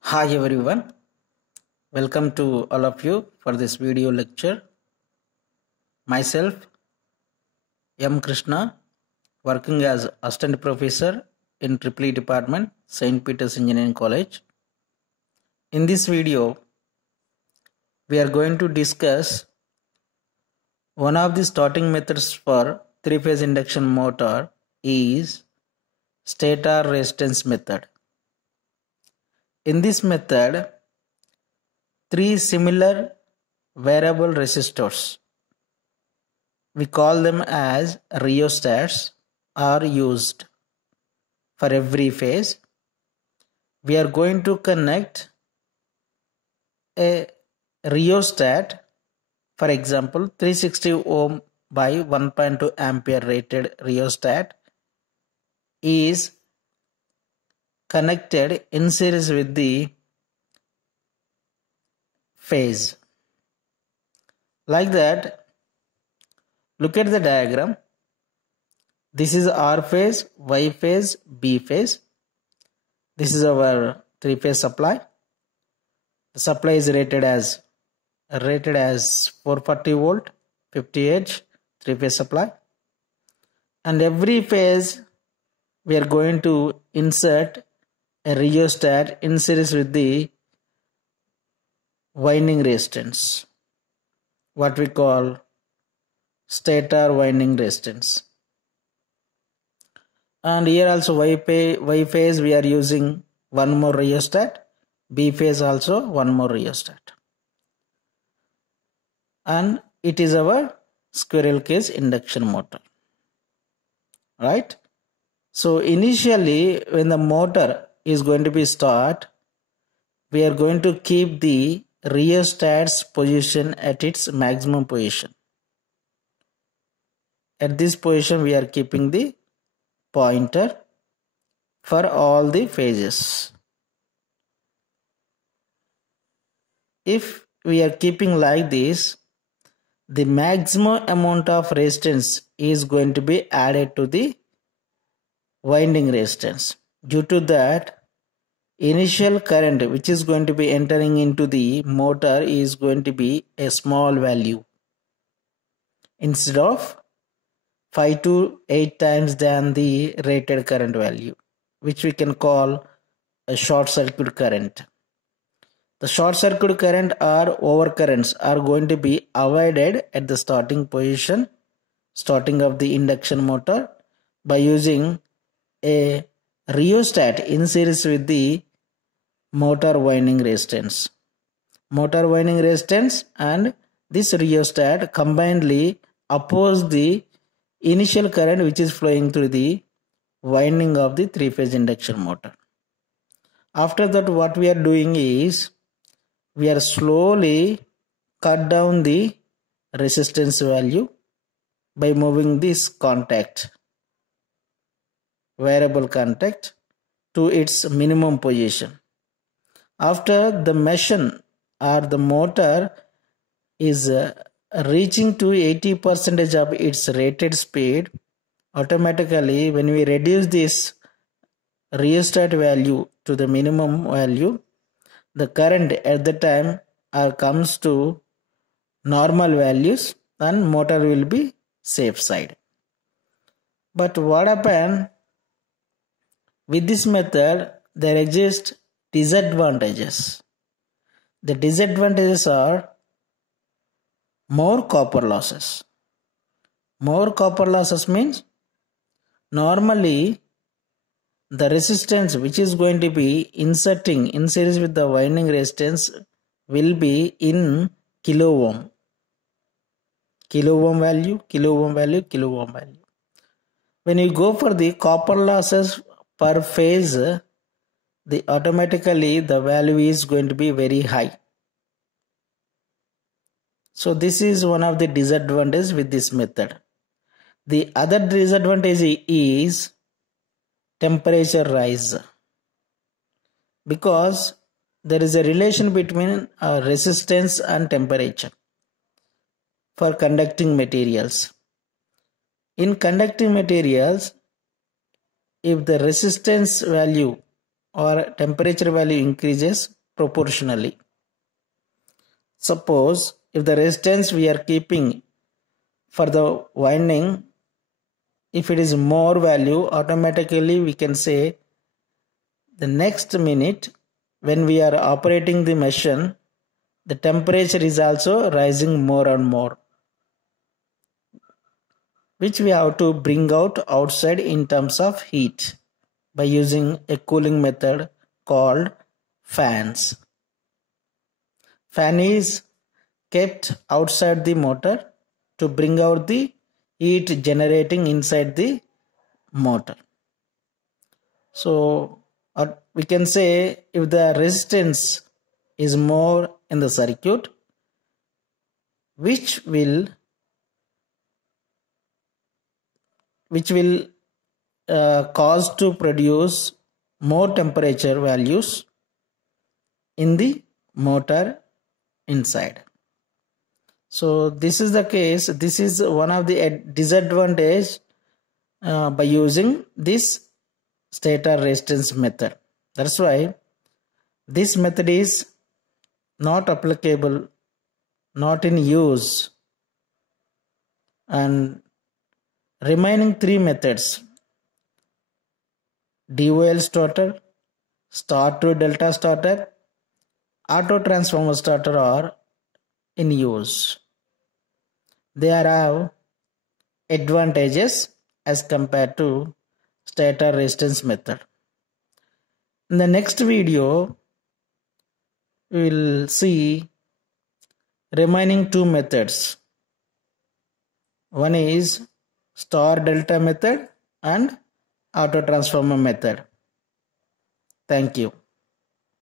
Hi everyone, welcome to all of you for this video lecture. Myself, M. Krishna, working as Assistant Professor in EEE Department, St. Peter's Engineering College. In this video, we are going to discuss one of the starting methods for three-phase induction motor is stator resistance method. In this method, three similar variable resistors, we call them as rheostats, are used for every phase. We are going to connect a rheostat, for example 360 ohm by 1.2 ampere rated rheostat is connected in series with the phase. Like that, look at the diagram. This is R phase, Y phase, B phase. This is our three-phase supply. The supply is rated as 440 volt, 50H, three-phase supply. And every phase we are going to insert a rheostat in series with the winding resistance, what we call stator winding resistance. And here also Y phase we are using one more rheostat, B phase also one more rheostat. And it is our squirrel cage induction motor, right? So initially when the motor is going to be start, we are going to keep the rheostat's position at its maximum position. At this position we are keeping the pointer for all the phases. If we are keeping like this, the maximum amount of resistance is going to be added to the winding resistance. Due to that, initial current which is going to be entering into the motor is going to be a small value. Instead of 5 to 8 times than the rated current value, which we can call a short circuit current. The short circuit current or overcurrents are going to be avoided at the starting position, starting of the induction motor, by using a rheostat in series with the motor winding resistance. Motor winding resistance and this rheostat combinedly oppose the initial current which is flowing through the winding of the three-phase induction motor. After that, what we are doing is we are slowly cut down the resistance value by moving this contact, variable contact, to its minimum position. After the machine or the motor is reaching to 80% of its rated speed, automatically when we reduce this rheostat value to the minimum value, the current at the time comes to normal values and motor will be safe side. But what happens with this method, there exist disadvantages. The disadvantages are more copper losses. More copper losses means normally the resistance which is going to be inserting in series with the winding resistance will be in kilo ohm. Kilo ohm value, kilo ohm value, kilo ohm value. When you go for the copper losses per phase, automatically the value is going to be very high. So this is one of the disadvantages with this method. The other disadvantage is temperature rise, because there is a relation between resistance and temperature for conducting materials. In conducting materials, if the resistance value or temperature value increases proportionally. Suppose if the resistance we are keeping for the winding, if it is more value, automatically we can say the next minute when we are operating the machine, the temperature is also rising more and more, which we have to bring out outside in terms of heat by using a cooling method called fans. Fan is kept outside the motor to bring out the heat generating inside the motor. So we can say if the resistance is more in the circuit, which will cause to produce more temperature values in the motor inside. So this is the case. This is one of the disadvantage by using this stator resistance method. That's why this method is not applicable, not in use, and remaining three methods, DOL starter, star to delta starter, auto transformer starter are in use. They have advantages as compared to stator resistance method. In the next video, we will see remaining two methods. One is star delta method and auto transformer method. Thank you.